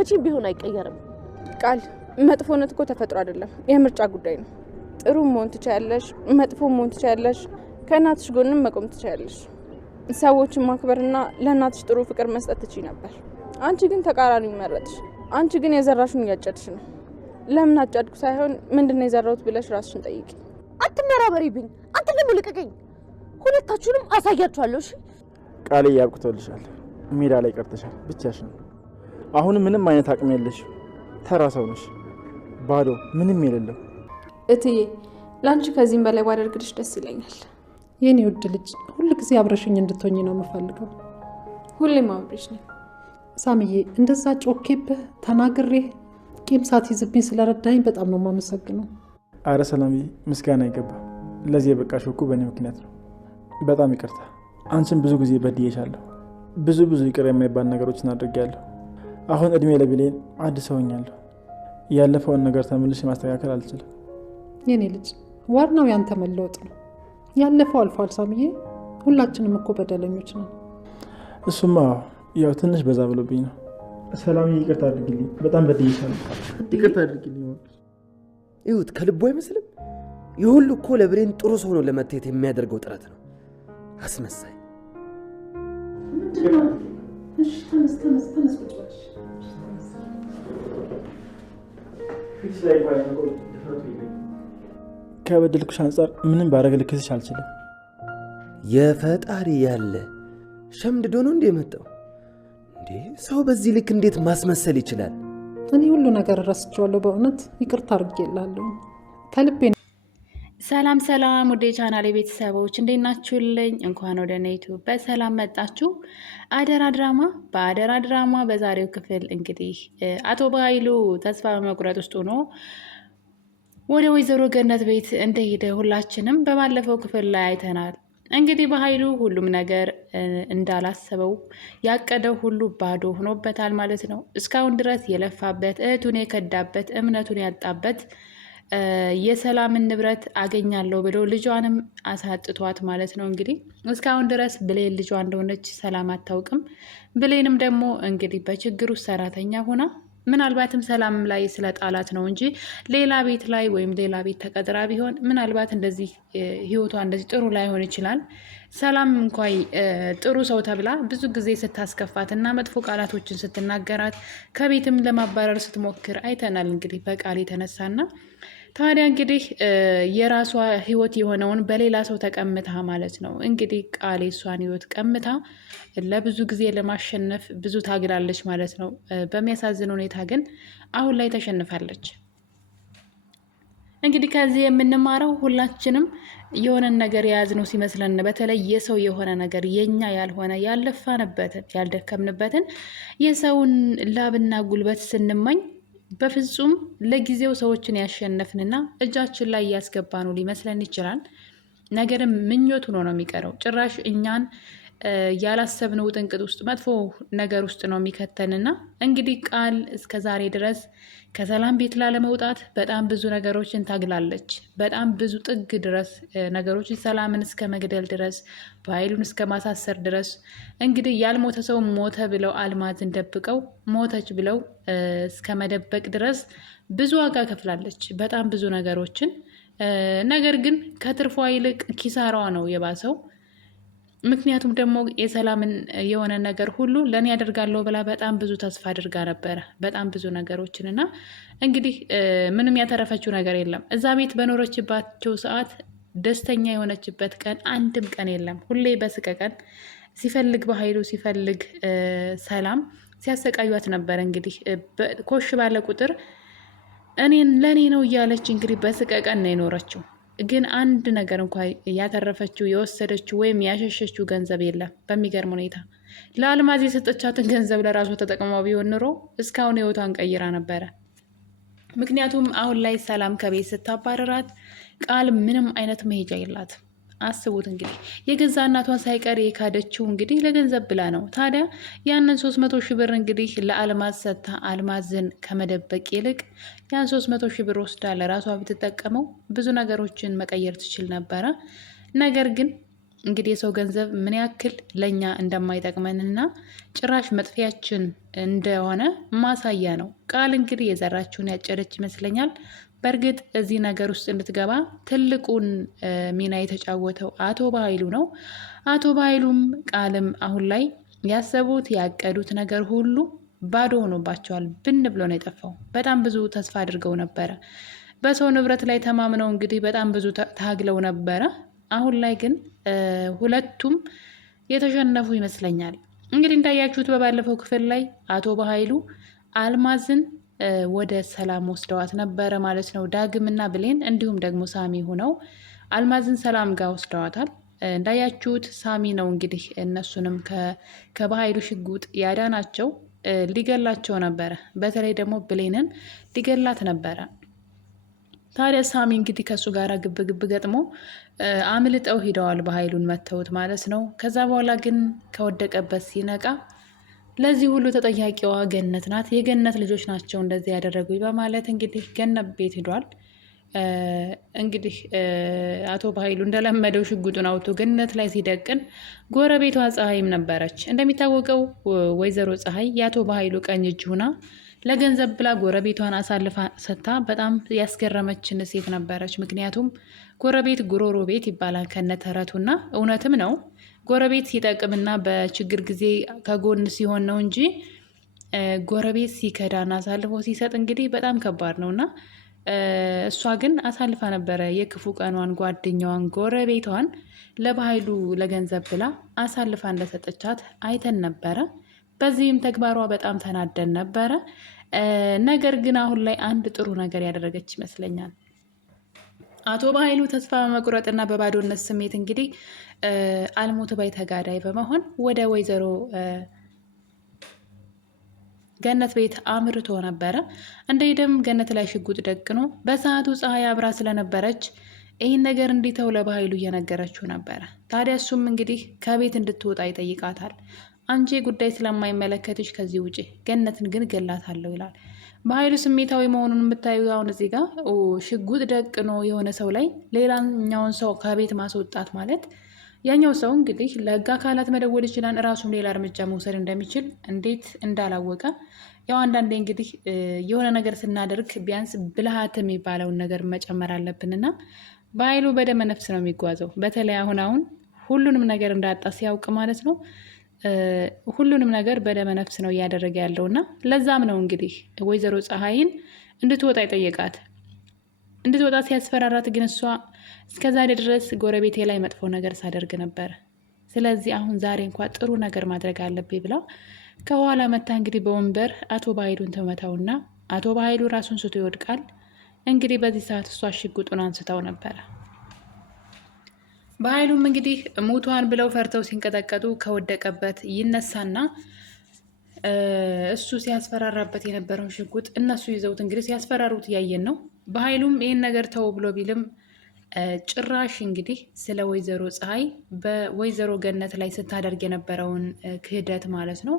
መቼም ቢሆን አይቀየርም። ቃል መጥፎነት እኮ ተፈጥሮ አይደለም፣ የምርጫ ጉዳይ ነው። ጥሩ መሆን ትችያለሽ፣ መጥፎ መሆን ትችያለሽ፣ ከእናትሽ ጎንም መቆም ትችያለሽ። ሰዎችን ማክበርና ለእናትሽ ጥሩ ፍቅር መስጠት ትችይ ነበር። አንቺ ግን ተቃራኒው መረጥሽ። አንቺ ግን የዘራሽን እያጨድሽ ነው። ለምን አጨድኩ ሳይሆን ምንድነው የዘራሁት ብለሽ ራስሽን ጠይቂ። አትመራበሪብኝ። አንተ ደግሞ ልቀቀኝ። ሁለታችሁንም አሳያችኋለሁ። እሺ ቃሌ ያብቅቶልሻል። ሜዳ ላይ ቀርተሻል ብቻሽን። አሁንም ምንም አይነት አቅም የለሽ። ተራ ሰው ነሽ፣ ባዶ ምንም የሌለው። እትዬ ላንቺ ከዚህም በላይ ባደርግልሽ ደስ ይለኛል። የኔ ውድ ልጅ ሁሉ ጊዜ አብረሽኝ እንድትሆኚ ነው የምፈልገው። ሁሌም አብሬሽ ነኝ። ሳምዬ እንደዛ ጮኬብህ ተናግሬ ቂም ሳትይዝብኝ ስለረዳኝ በጣም ነው የማመሰግነው። አረ ሰላምዬ ምስጋና ይገባ። ለዚህ የበቃሽው እኮ በእኔ ምክንያት ነው። በጣም ይቅርታ። አንቺን ብዙ ጊዜ በድዬሻለሁ። ብዙ ይቅር የማይባል ነገሮችን አድርጌያለሁ። አሁን እድሜ ለቢሌን አዲስ ሆኛለሁ። ያለፈውን ነገር ተመልሼ ማስተካከል አልችልም። የኔ ልጅ ዋናው ያንተ መለወጥ ነው። ያለፈው አልፏል ሳምዬ። ሁላችንም እኮ በደለኞች ነን። እሱማ ያው ትንሽ በዛ ብሎብኝ ነው። ሰላምዬ ይቅርታ አድርግልኝ። በጣም በድዬሻለሁ። ይቅርታ አድርግልኝ። ይሁት ከልቡ አይመስልም። የሁሉ እኮ ለብሌን ጥሩ ሰው ነው ለመታየት የሚያደርገው ጥረት ነው። አስመሳይ ከበደልኩሽ አንጻር ምንም ባረግ ልክስሽ አልችልም። የፈጣሪ ያለ ሸምድዶ ነው እንዴ የመጣው? እንዴ ሰው በዚህ ልክ እንዴት ማስመሰል ይችላል? እኔ ሁሉ ነገር ረስቼዋለሁ። በእውነት ይቅርታ አድርጌልሃለሁ ከልቤ። ሰላም ወደ ቻናሌ ቤተሰቦች እንዴት ናችሁልኝ? እንኳን ወደ ዩቲዩብ በሰላም መጣችሁ። በአደራ ድራማ በዛሬው ክፍል እንግዲህ አቶ በኃይሉ ተስፋ በመቁረጥ ውስጥ ሆኖ ወደ ወይዘሮ ገነት ቤት እንደሄደ ሁላችንም በባለፈው ክፍል ላይ አይተናል። እንግዲህ በኃይሉ ሁሉም ነገር እንዳላሰበው ያቀደው ሁሉ ባዶ ሆኖበታል ማለት ነው። እስካሁን ድረስ የለፋበት እህቱን የከዳበት እምነቱን ያጣበት የሰላምን ንብረት አገኛለሁ ብሎ ልጇንም አሳጥቷት ማለት ነው። እንግዲህ እስካሁን ድረስ ብሌን ልጇ እንደሆነች ሰላም አታውቅም። ብሌንም ደግሞ እንግዲህ በችግሩ ሰራተኛ ሆና ምናልባትም ሰላም ላይ ስለ ጣላት ነው እንጂ ሌላ ቤት ላይ ወይም ሌላ ቤት ተቀጥራ ቢሆን ምናልባት እንደዚህ ህይወቷ እንደዚህ ጥሩ ላይሆን ይችላል። ሰላም እንኳን ጥሩ ሰው ተብላ ብዙ ጊዜ ስታስከፋት እና መጥፎ ቃላቶችን ስትናገራት ከቤትም ለማባረር ስትሞክር አይተናል። እንግዲህ በቃል የተነሳና ታዲያ እንግዲህ የራሷ ህይወት የሆነውን በሌላ ሰው ተቀምታ ማለት ነው። እንግዲህ ቃል የሷን ህይወት ቀምታ ለብዙ ጊዜ ለማሸነፍ ብዙ ታግላለች ማለት ነው። በሚያሳዝን ሁኔታ ግን አሁን ላይ ተሸንፋለች። እንግዲህ ከዚህ የምንማረው ሁላችንም የሆነን ነገር የያዝነው ሲመስለን፣ በተለይ የሰው የሆነ ነገር የኛ ያልሆነ ያለፋንበትን ያልደከምንበትን የሰውን ላብና ጉልበት ስንመኝ በፍጹም ለጊዜው ሰዎችን ያሸነፍንና እጃችን ላይ እያስገባ ነው ሊመስለን ይችላል። ነገርም ምኞት ሆኖ ነው የሚቀረው። ጭራሽ እኛን ያላሰብነው ጥንቅጥ ውስጥ መጥፎ ነገር ውስጥ ነው የሚከተንና እንግዲህ ቃል እስከ ዛሬ ድረስ ከሰላም ቤት ላለመውጣት በጣም ብዙ ነገሮችን ታግላለች። በጣም ብዙ ጥግ ድረስ ነገሮችን ሰላምን እስከ መግደል ድረስ በኃይሉን እስከ ማሳሰር ድረስ እንግዲህ ያልሞተ ሰው ሞተ ብለው አልማዝን ደብቀው ሞተች ብለው እስከ መደበቅ ድረስ ብዙ ዋጋ ከፍላለች። በጣም ብዙ ነገሮችን ነገር ግን ከትርፏ ይልቅ ኪሳራዋ ነው የባሰው። ምክንያቱም ደግሞ የሰላምን የሆነ ነገር ሁሉ ለእኔ ያደርጋለሁ ብላ በጣም ብዙ ተስፋ አድርጋ ነበረ። በጣም ብዙ ነገሮችን እና እንግዲህ ምንም ያተረፈችው ነገር የለም። እዛ ቤት በኖረችባቸው ሰዓት ደስተኛ የሆነችበት ቀን አንድም ቀን የለም። ሁሌ በስቀቀን ሲፈልግ በኃይሉ ሲፈልግ ሰላም ሲያሰቃዩት ነበረ። እንግዲህ ኮሽ ባለ ቁጥር ለእኔ ነው እያለች እንግዲህ በስቀቀን ነው የኖረችው። ግን አንድ ነገር እንኳ ያተረፈችው የወሰደችው ወይም ያሸሸችው ገንዘብ የለም። በሚገርም ሁኔታ ለአልማዝ የሰጠቻትን ገንዘብ ለራሷ ተጠቅማ ቢሆን ኑሮ እስካሁን ህይወቷን ቀይራ ነበረ። ምክንያቱም አሁን ላይ ሰላም ከቤት ስታባረራት ቃል ምንም አይነት መሄጃ የላትም። አስቡት እንግዲህ የገዛ እናቷን ሳይቀር የካደችው እንግዲህ ለገንዘብ ብላ ነው። ታዲያ ያንን 300 ሺህ ብር እንግዲህ ለአልማዝ ሰጥታ አልማዝን ከመደበቅ ይልቅ ያን 300 ሺህ ብር ወስዳ ለራሷ ብትጠቀመው ብዙ ነገሮችን መቀየር ትችል ነበረ። ነገር ግን እንግዲህ የሰው ገንዘብ ምን ያክል ለእኛ እንደማይጠቅመንና ጭራሽ መጥፊያችን እንደሆነ ማሳያ ነው። ቃል እንግዲህ የዘራችውን ያጨደች ይመስለኛል። በእርግጥ እዚህ ነገር ውስጥ እንድትገባ ትልቁን ሚና የተጫወተው አቶ በኃይሉ ነው። አቶ በኃይሉም ቃልም አሁን ላይ ያሰቡት ያቀዱት ነገር ሁሉ ባዶ ሆኖባቸዋል። ብን ብሎ ነው የጠፋው። በጣም ብዙ ተስፋ አድርገው ነበረ። በሰው ንብረት ላይ ተማምነው እንግዲህ በጣም ብዙ ታግለው ነበረ። አሁን ላይ ግን ሁለቱም የተሸነፉ ይመስለኛል። እንግዲህ እንዳያችሁት በባለፈው ክፍል ላይ አቶ በኃይሉ አልማዝን ወደ ሰላም ወስደዋት ነበረ ማለት ነው። ዳግምና ብሌን እንዲሁም ደግሞ ሳሚ ሆነው አልማዝን ሰላም ጋር ወስደዋታል። እንዳያችሁት ሳሚ ነው እንግዲህ እነሱንም ከበኃይሉ ሽጉጥ ያዳናቸው። ሊገላቸው ነበረ። በተለይ ደግሞ ብሌንን ሊገላት ነበረ። ታዲያ ሳሚ እንግዲህ ከእሱ ጋር ግብ ግብ ገጥሞ አምልጠው ሂደዋል። በኃይሉን መተውት ማለት ነው። ከዛ በኋላ ግን ከወደቀበት ሲነቃ ለዚህ ሁሉ ተጠያቂዋ ገነት ናት። የገነት ልጆች ናቸው እንደዚህ ያደረጉኝ በማለት እንግዲህ ገነት ቤት ሂዷል። እንግዲህ አቶ በኃይሉ እንደለመደው ሽጉጡን አውቶ ገነት ላይ ሲደቅን ጎረቤቷ ፀሐይም ነበረች። እንደሚታወቀው ወይዘሮ ፀሐይ የአቶ በኃይሉ ቀኝ እጅ ሁና ለገንዘብ ብላ ጎረቤቷን አሳልፋ ሰጥታ በጣም ያስገረመችን ሴት ነበረች። ምክንያቱም ጎረቤት ጉሮሮ ቤት ይባላል ከነተረቱና እውነትም ነው። ጎረቤት ሲጠቅምና በችግር ጊዜ ከጎን ሲሆን ነው እንጂ ጎረቤት ሲከዳና አሳልፎ ሲሰጥ እንግዲህ በጣም ከባድ ነውና እሷ ግን አሳልፋ ነበረ የክፉ ቀኗን ጓደኛዋን ጎረቤቷን ለበኃይሉ ለገንዘብ ብላ አሳልፋ እንደሰጠቻት አይተን ነበረ። በዚህም ተግባሯ በጣም ተናደን ነበረ። ነገር ግን አሁን ላይ አንድ ጥሩ ነገር ያደረገች ይመስለኛል። አቶ በኃይሉ ተስፋ በመቁረጥና በባዶነት ስሜት እንግዲህ አልሞት ባይ ተጋዳይ በመሆን ወደ ወይዘሮ ገነት ቤት አምርቶ ነበረ። እንደሄደም ገነት ላይ ሽጉጥ ደቅኖ በሰዓቱ ፀሐይ አብራ ስለነበረች ይህን ነገር እንዲተው ለበኃይሉ እየነገረችው ነበረ። ታዲያ እሱም እንግዲህ ከቤት እንድትወጣ ይጠይቃታል። አንቺ ጉዳይ ስለማይመለከትሽ ከዚህ ውጪ፣ ገነትን ግን ገላታለሁ ይላል። በኃይሉ ስሜታዊ መሆኑን የምታዩ አሁን እዚህ ጋር ሽጉጥ ደቅኖ የሆነ ሰው ላይ ሌላኛውን ሰው ከቤት ማስወጣት ማለት ያኛው ሰው እንግዲህ ለህግ አካላት መደወል ይችላል። እራሱም ሌላ እርምጃ መውሰድ እንደሚችል እንዴት እንዳላወቀ ያው አንዳንዴ እንግዲህ የሆነ ነገር ስናደርግ ቢያንስ ብልሃት የሚባለውን ነገር መጨመር አለብንና በኃይሉ በደመ ነፍስ ነው የሚጓዘው። በተለይ አሁን ሁሉንም ነገር እንዳጣ ሲያውቅ ማለት ነው። ሁሉንም ነገር በደመ ነፍስ ነው እያደረገ ያለውና ለዛም ነው እንግዲህ ወይዘሮ ፀሐይን እንድትወጣ ይጠየቃት። እንድትወጣ ሲያስፈራራት ግን እሷ እስከዛሬ ድረስ ጎረቤቴ ላይ መጥፎ ነገር ሳደርግ ነበር፣ ስለዚህ አሁን ዛሬ እንኳ ጥሩ ነገር ማድረግ አለብኝ ብላ ከኋላ መታ እንግዲህ በወንበር አቶ በኃይሉን ተመታውና አቶ በኃይሉ ራሱን ስቶ ይወድቃል። እንግዲህ በዚህ ሰዓት እሷ ሽጉጡን አንስተው ነበረ። በኃይሉም እንግዲህ ሙቷን ብለው ፈርተው ሲንቀጠቀጡ ከወደቀበት ይነሳና እሱ ሲያስፈራራበት የነበረውን ሽጉጥ እነሱ ይዘውት እንግዲህ ሲያስፈራሩት እያየን ነው። በኃይሉም ይህን ነገር ተው ብሎ ቢልም ጭራሽ እንግዲህ ስለ ወይዘሮ ፀሐይ በወይዘሮ ገነት ላይ ስታደርግ የነበረውን ክህደት ማለት ነው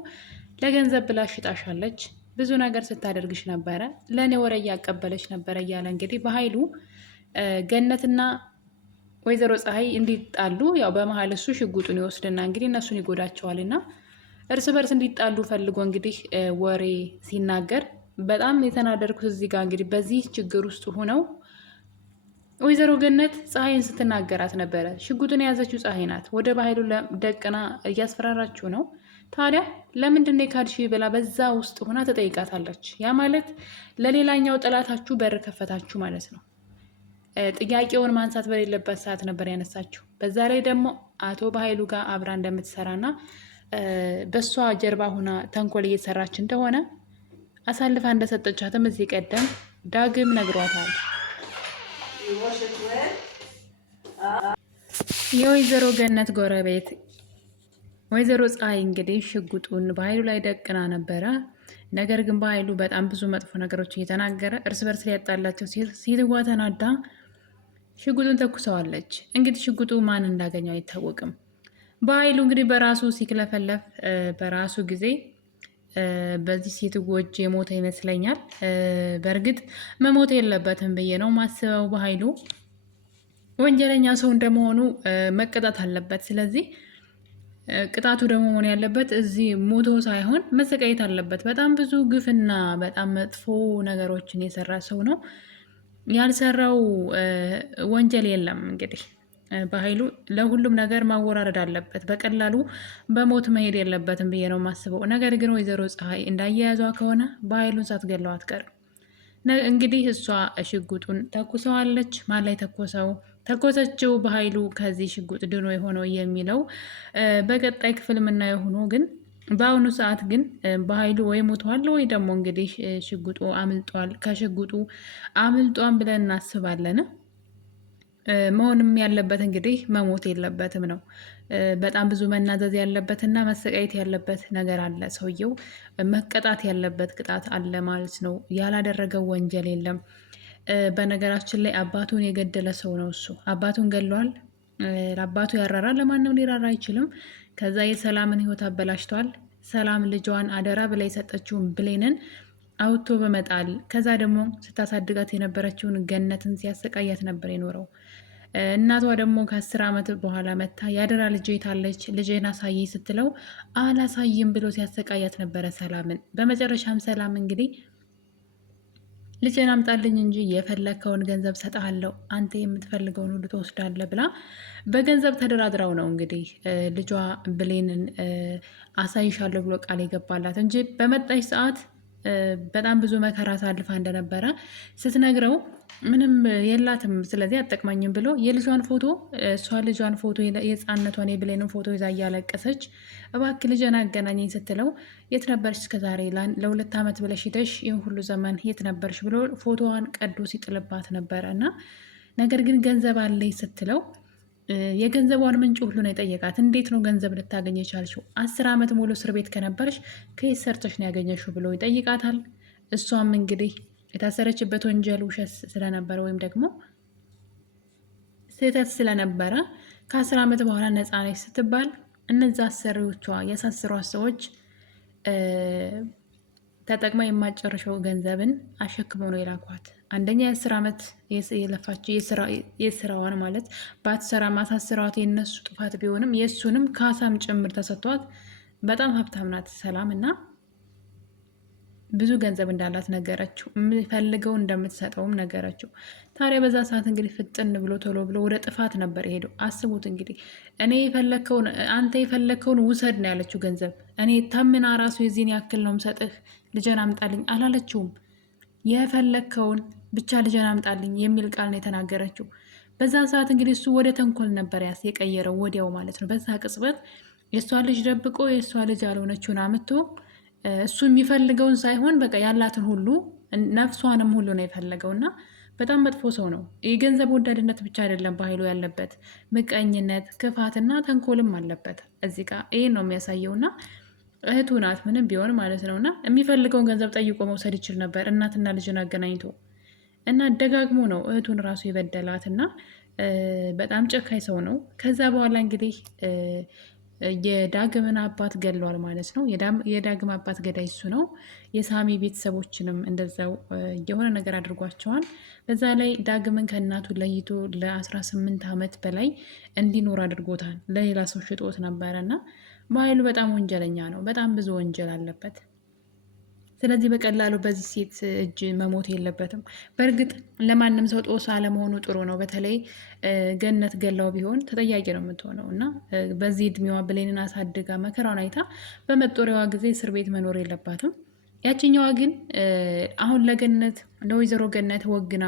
ለገንዘብ ብላ ሽጣሻለች፣ ብዙ ነገር ስታደርግሽ ነበረ፣ ለእኔ ወሬ እያቀበለች ነበረ እያለ እንግዲህ በኃይሉ ገነትና ወይዘሮ ፀሐይ እንዲጣሉ ያው በመሀል እሱ ሽጉጡን ይወስድና እንግዲህ እነሱን ይጎዳቸዋልና እርስ በርስ እንዲጣሉ ፈልጎ እንግዲህ ወሬ ሲናገር በጣም የተናደድኩት እዚህ ጋር እንግዲህ በዚህ ችግር ውስጥ ሆነው ወይዘሮ ገነት ፀሐይን ስትናገራት ነበረ። ሽጉጡን የያዘችው ፀሐይ ናት። ወደ በኃይሉ ደቅና እያስፈራራችሁ ነው። ታዲያ ለምንድን ነው የካድሽ ብላ በዛ ውስጥ ሆና ተጠይቃታለች። ያ ማለት ለሌላኛው ጠላታችሁ በር ከፈታችሁ ማለት ነው። ጥያቄውን ማንሳት በሌለበት ሰዓት ነበር ያነሳችው። በዛ ላይ ደግሞ አቶ በኃይሉ ጋር አብራ እንደምትሰራና በእሷ ጀርባ ሆና ተንኮል እየተሰራች እንደሆነ አሳልፋ እንደሰጠቻትም እዚህ ቀደም ዳግም ነግሯታል። የወይዘሮ ገነት ጎረቤት ወይዘሮ ፀሐይ እንግዲህ ሽጉጡን በኃይሉ ላይ ደቅና ነበረ። ነገር ግን በኃይሉ በጣም ብዙ መጥፎ ነገሮች እየተናገረ እርስ በርስ ሊያጣላቸው ሴትዋ ተናዳ ሽጉጡን ተኩሰዋለች። እንግዲህ ሽጉጡ ማን እንዳገኘው አይታወቅም። በኃይሉ እንግዲህ በራሱ ሲክለፈለፍ በራሱ ጊዜ በዚህ ሴትጎች የሞተ ይመስለኛል። በእርግጥ መሞት የለበትም ብዬ ነው ማስበው። በኃይሉ ወንጀለኛ ሰው እንደመሆኑ መቀጣት አለበት። ስለዚህ ቅጣቱ ደግሞ መሆን ያለበት እዚህ ሞቶ ሳይሆን መሰቃየት አለበት። በጣም ብዙ ግፍና በጣም መጥፎ ነገሮችን የሰራ ሰው ነው። ያልሰራው ወንጀል የለም። እንግዲህ በኃይሉ ለሁሉም ነገር ማወራረድ አለበት። በቀላሉ በሞት መሄድ የለበትም ብዬ ነው የማስበው። ነገር ግን ወይዘሮ ፀሐይ እንዳያያዟ ከሆነ በኃይሉን ሳትገለው አትቀርም። እንግዲህ እሷ ሽጉጡን ተኩሰዋለች። ማን ላይ ተኮሰው? ተኮሰችው በኃይሉ ከዚህ ሽጉጥ ድኖ የሆነው የሚለው በቀጣይ ክፍል የምናየው ሆኖ ግን በአሁኑ ሰዓት ግን በኃይሉ ወይ ሞቷል ወይ ደግሞ እንግዲህ ሽጉጡ አምልጧል። ከሽጉጡ አምልጧን ብለን እናስባለን። መሆንም ያለበት እንግዲህ መሞት የለበትም ነው። በጣም ብዙ መናዘዝ ያለበትና መሰቃየት ያለበት ነገር አለ። ሰውየው መቀጣት ያለበት ቅጣት አለ ማለት ነው። ያላደረገው ወንጀል የለም። በነገራችን ላይ አባቱን የገደለ ሰው ነው እሱ። አባቱን ገድሏል። ለአባቱ ያራራል፣ ለማንም ሊራራ አይችልም። ከዛ የሰላምን ሕይወት አበላሽቷል። ሰላም ልጇን አደራ ብላ የሰጠችውን ብሌንን አውቶ በመጣል ከዛ ደግሞ ስታሳድጋት የነበረችውን ገነትን ሲያሰቃያት ነበር የኖረው። እናቷ ደግሞ ከ10 ዓመት በኋላ መታ ያደራ ልጄ የታለች ልጄን አሳይ ስትለው አላሳይም ብሎ ሲያሰቃያት ነበረ ሰላምን። በመጨረሻም ሰላም እንግዲህ ልጄን አምጣልኝ እንጂ የፈለግከውን ገንዘብ ሰጥሃለሁ፣ አንተ የምትፈልገውን ሁሉ ትወስዳለህ ብላ በገንዘብ ተደራድረው ነው እንግዲህ ልጇ ብሌንን አሳይሻለሁ ብሎ ቃል የገባላት እንጂ በመጣች ሰዓት በጣም ብዙ መከራ አሳልፋ እንደነበረ ስትነግረው ምንም የላትም፣ ስለዚህ አጠቅማኝም ብሎ የልጇን ፎቶ እሷ ልጇን ፎቶ የህፃነቷን የብሌንን ፎቶ ይዛ እያለቀሰች እባክህ ልጄን አገናኘኝ ስትለው የት ነበርሽ እስከዛሬ ለ2 ዓመት ብለሽ ሂደሽ ይህን ሁሉ ዘመን የት ነበርሽ ብሎ ፎቶዋን ቀዶ ሲጥልባት ነበረ እና ነገር ግን ገንዘብ አለኝ ስትለው የገንዘቧን ምንጭ ሁሉ ነው የጠየቃት። እንዴት ነው ገንዘብ ልታገኝ የቻልሽው? 10 ዓመት ሙሉ እስር ቤት ከነበርሽ ከየት ሰርተሽ ነው ያገኘሽው ብሎ ይጠይቃታል። እሷም እንግዲህ የታሰረችበት ወንጀል ውሸት ስለነበረ ወይም ደግሞ ስህተት ስለነበረ ከ10 ዓመት በኋላ ነፃ ነች ስትባል እነዛ አሰሪዎቿ ያሳስሯት ሰዎች ተጠቅማ የማጨረሻው ገንዘብን አሸክመው ነው የላኳት። አንደኛ የ10 ዓመት የለፋችው የስራዋን ማለት ባትሰራ ማሳስራት የነሱ ጥፋት ቢሆንም የእሱንም ካሳም ጭምር ተሰጥቷት በጣም ሀብታም ናት ሰላም እና ብዙ ገንዘብ እንዳላት ነገረችው። የምፈልገው እንደምትሰጠውም ነገረችው። ታዲያ በዛ ሰዓት እንግዲህ ፍጥን ብሎ ቶሎ ብሎ ወደ ጥፋት ነበር የሄደው። አስቡት እንግዲህ እኔ የፈለግከውን አንተ የፈለግከውን ውሰድ ነው ያለችው ገንዘብ። እኔ ተምና ራሱ የዚህን ያክል ነው ምሰጥህ ልጄን አምጣልኝ አላለችውም። የፈለግከውን ብቻ ልጄን አምጣልኝ የሚል ቃል ነው የተናገረችው። በዛ ሰዓት እንግዲህ እሱ ወደ ተንኮል ነበር የቀየረው ወዲያው ማለት ነው። በዛ ቅጽበት የእሷ ልጅ ደብቆ የእሷ ልጅ ያልሆነችውን አምጥቶ እሱ የሚፈልገውን ሳይሆን በቃ ያላትን ሁሉ ነፍሷንም ሁሉ ነው የፈለገው እና በጣም መጥፎ ሰው ነው። የገንዘብ ወዳድነት ብቻ አይደለም በኃይሉ ያለበት ምቀኝነት፣ ክፋትና ተንኮልም አለበት እዚህ ጋር ይህን ነው የሚያሳየው እና እህቱ ናት ምንም ቢሆን ማለት ነው እና የሚፈልገውን ገንዘብ ጠይቆ መውሰድ ይችል ነበር እናትና ልጅን አገናኝቶ እና ደጋግሞ ነው እህቱን ራሱ የበደላት እና በጣም ጨካኝ ሰው ነው። ከዛ በኋላ እንግዲህ የዳግምን አባት ገድሏል ማለት ነው። የዳግም አባት ገዳይ እሱ ነው። የሳሚ ቤተሰቦችንም እንደዛው የሆነ ነገር አድርጓቸዋል። በዛ ላይ ዳግምን ከእናቱ ለይቶ ለ18 ዓመት በላይ እንዲኖር አድርጎታል። ለሌላ ሰው ሽጦት ነበረና በኃይሉ በጣም ወንጀለኛ ነው። በጣም ብዙ ወንጀል አለበት። ስለዚህ በቀላሉ በዚህ ሴት እጅ መሞት የለበትም። በእርግጥ ለማንም ሰው ጦስ አለመሆኑ ጥሩ ነው። በተለይ ገነት ገላው ቢሆን ተጠያቂ ነው የምትሆነው እና በዚህ እድሜዋ ብሌንን አሳድጋ መከራውን አይታ በመጦሪያዋ ጊዜ እስር ቤት መኖር የለባትም። ያችኛዋ ግን አሁን ለወይዘሮ ገነት ወግና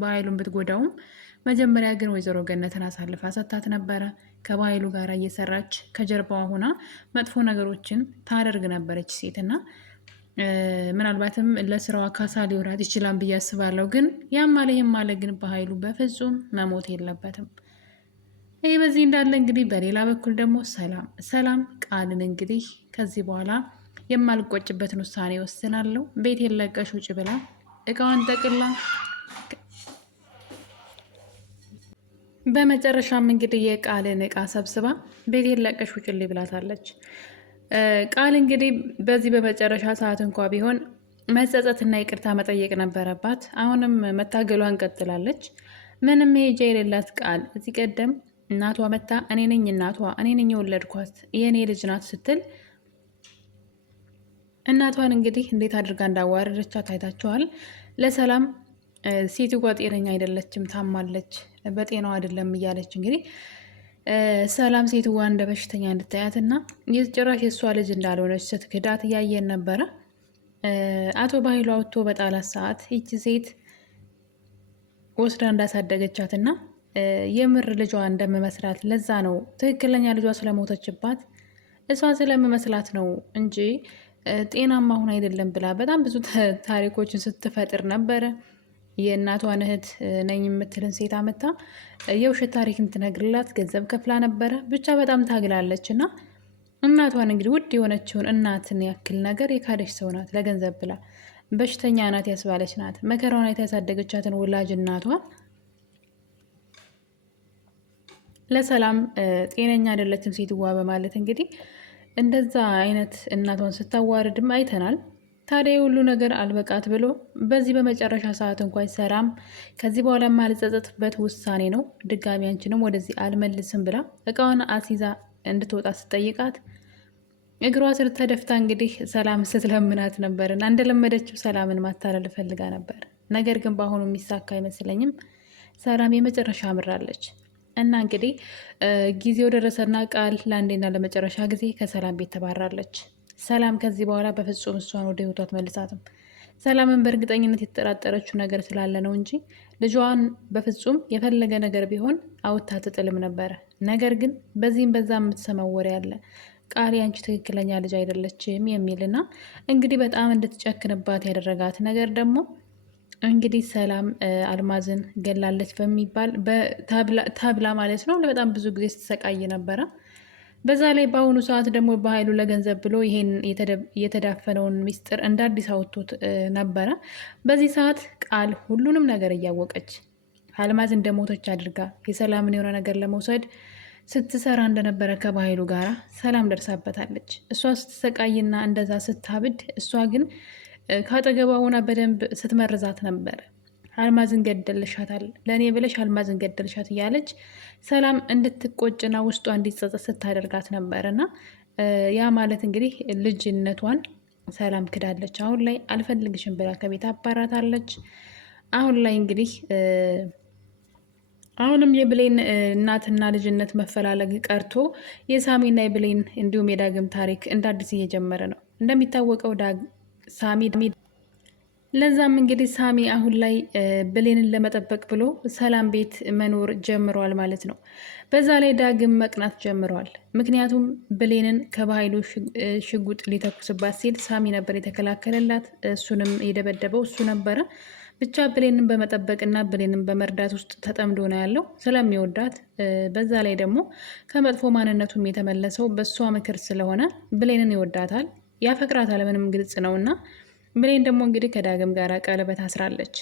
በኃይሉን ብትጎዳውም መጀመሪያ ግን ወይዘሮ ገነትን አሳልፋ ሰታት ነበረ። ከባኃይሉ ጋር እየሰራች ከጀርባዋ ሆና መጥፎ ነገሮችን ታደርግ ነበረች ሴትና ምናልባትም ለስራዋ ካሳ ሊሆናት ይችላል ብዬ አስባለሁ። ግን ያም አለ ይህም አለ ግን በኃይሉ በፍጹም መሞት የለበትም። ይህ በዚህ እንዳለ እንግዲህ በሌላ በኩል ደግሞ ሰላም ቃልን እንግዲህ ከዚህ በኋላ የማልቆጭበትን ውሳኔ ወስናለሁ፣ ቤት የለቀሽ ውጭ ብላ እቃዋን ጠቅላ በመጨረሻም እንግዲህ የቃልን እቃ ሰብስባ ቤት የለቀሽ ውጭልኝ ብላታለች። ቃል እንግዲህ በዚህ በመጨረሻ ሰዓት እንኳ ቢሆን መጸጸትና ይቅርታ መጠየቅ ነበረባት። አሁንም መታገሏን ቀጥላለች። ምንም መሄጃ የሌላት ቃል እዚህ ቀደም እናቷ መታ እኔ ነኝ እናቷ እኔ ነኝ የወለድኳት የእኔ ልጅ ናት ስትል እናቷን እንግዲህ እንዴት አድርጋ እንዳዋረደቻት አይታችኋል። ለሰላም ሴትዋ ጤነኛ አይደለችም፣ ታማለች፣ በጤናው አይደለም እያለች እንግዲህ ሰላም ሴትዋ እንደ በሽተኛ እንድታያትና ጭራሽ የእሷ ልጅ እንዳልሆነች ስትክዳት እያየን ነበረ። አቶ በኃይሉ አውጥቶ በጣላት ሰዓት ይቺ ሴት ወስዳ እንዳሳደገቻትና የምር ልጇ እንደምመስላት ለዛ ነው ትክክለኛ ልጇ ስለሞተችባት እሷ ስለምመስላት ነው እንጂ ጤናማ ሁን አይደለም ብላ በጣም ብዙ ታሪኮችን ስትፈጥር ነበረ። የእናቷን እህት ነኝ የምትልን ሴት አመታ የውሸት ታሪክ እንድትነግርላት ገንዘብ ከፍላ ነበረ። ብቻ በጣም ታግላለች እና እናቷን እንግዲህ ውድ የሆነችውን እናትን ያክል ነገር የካደች ሰው ናት። ለገንዘብ ብላ በሽተኛ ናት ያስባለች ናት። መከራውን አይታ ያሳደገቻትን ወላጅ እናቷን ለሰላም ጤነኛ አይደለችም ሴትዋ በማለት እንግዲህ እንደዛ አይነት እናቷን ስታዋርድም አይተናል። ታዲያ የሁሉ ነገር አልበቃት ብሎ በዚህ በመጨረሻ ሰዓት እንኳን ሰላም ከዚህ በኋላ የማልጸጸትበት ውሳኔ ነው፣ ድጋሚ አንቺንም ወደዚህ አልመልስም ብላ እቃዋን አሲዛ እንድትወጣ ስትጠይቃት እግሯ ስር ተደፍታ እንግዲህ ሰላም ስትለምናት ነበርና እንደለመደችው ሰላምን ማታለል ፈልጋ ነበር። ነገር ግን በአሁኑ የሚሳካ አይመስለኝም። ሰላም የመጨረሻ አምራለች እና እንግዲህ ጊዜው ደረሰና ቃል ለአንዴና ለመጨረሻ ጊዜ ከሰላም ቤት ተባራለች። ሰላም ከዚህ በኋላ በፍጹም እሷን ወደ ህይወቷ አትመልሳትም። ሰላምን በእርግጠኝነት የተጠራጠረችው ነገር ስላለ ነው እንጂ ልጇን በፍጹም የፈለገ ነገር ቢሆን አውጥታ ትጥልም ነበረ። ነገር ግን በዚህም በዛ የምትሰማው ወሬ አለ፣ ቃል ያንቺ ትክክለኛ ልጅ አይደለችም የሚልና እንግዲህ በጣም እንድትጨክንባት ያደረጋት ነገር ደግሞ እንግዲህ ሰላም አልማዝን ገላለች በሚባል ተብላ ማለት ነው በጣም ብዙ ጊዜ ስትሰቃይ ነበረ። በዛ ላይ በአሁኑ ሰዓት ደግሞ በኃይሉ ለገንዘብ ብሎ ይሄን የተዳፈነውን ሚስጥር እንደ አዲስ አውጥቶት ነበረ። በዚህ ሰዓት ቃል ሁሉንም ነገር እያወቀች አልማዝ እንደሞተች አድርጋ የሰላምን የሆነ ነገር ለመውሰድ ስትሰራ እንደነበረ ከባኃይሉ ጋራ ሰላም ደርሳበታለች። እሷ ስትሰቃይና እንደዛ ስታብድ፣ እሷ ግን ካጠገቧ ሆና በደንብ ስትመርዛት ነበር። አልማዝን ገደልሻታል፣ ለእኔ ብለሽ አልማዝን ገደልሻት እያለች ሰላም እንድትቆጭና ውስጧ እንዲጸጸት ስታደርጋት ነበር። እና ያ ማለት እንግዲህ ልጅነቷን ሰላም ክዳለች። አሁን ላይ አልፈልግሽም ብላ ከቤት አባራታለች። አሁን ላይ እንግዲህ አሁንም የብሌን እናትና ልጅነት መፈላለግ ቀርቶ የሳሚና የብሌን እንዲሁም የዳግም ታሪክ እንደ አዲስ እየጀመረ ነው። እንደሚታወቀው ሳሚ ለዛም እንግዲህ ሳሚ አሁን ላይ ብሌንን ለመጠበቅ ብሎ ሰላም ቤት መኖር ጀምሯል ማለት ነው። በዛ ላይ ዳግም መቅናት ጀምሯል። ምክንያቱም ብሌንን ከባኃይሉ ሽጉጥ ሊተኩስባት ሲል ሳሚ ነበር የተከላከለላት። እሱንም የደበደበው እሱ ነበረ። ብቻ ብሌንን በመጠበቅና ብሌንን በመርዳት ውስጥ ተጠምዶ ነው ያለው ስለሚወዳት። በዛ ላይ ደግሞ ከመጥፎ ማንነቱም የተመለሰው በእሷ ምክር ስለሆነ ብሌንን ይወዳታል፣ ያፈቅራታል። ምንም ግልጽ ነውና ብሌን ደግሞ እንግዲህ ከዳግም ጋር ቀለበት አስራለች።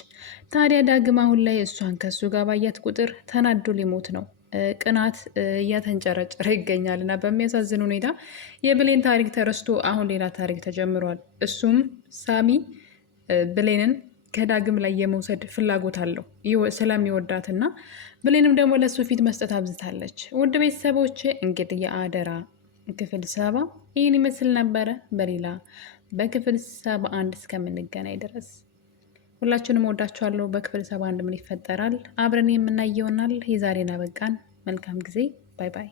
ታዲያ ዳግም አሁን ላይ እሷን ከሱ ጋር ባያት ቁጥር ተናዶ ሊሞት ነው። ቅናት እያተንጨረጨረ ይገኛል እና በሚያሳዝን ሁኔታ የብሌን ታሪክ ተረስቶ አሁን ሌላ ታሪክ ተጀምሯል። እሱም ሳሚ ብሌንን ከዳግም ላይ የመውሰድ ፍላጎት አለው ስለሚወዳትና ብሌንም ደግሞ ለሱ ፊት መስጠት አብዝታለች። ውድ ቤተሰቦች እንግዲህ የአደራ ክፍል 70 ይህን ይመስል ነበረ። በሌላ በክፍል 71 እስከምንገናኝ ድረስ ሁላችሁንም ወዳችኋለሁ። በክፍል 71 ምን ይፈጠራል አብረን የምናየው ይሆናል። የዛሬን አበቃን። መልካም ጊዜ። ባይ ባይ።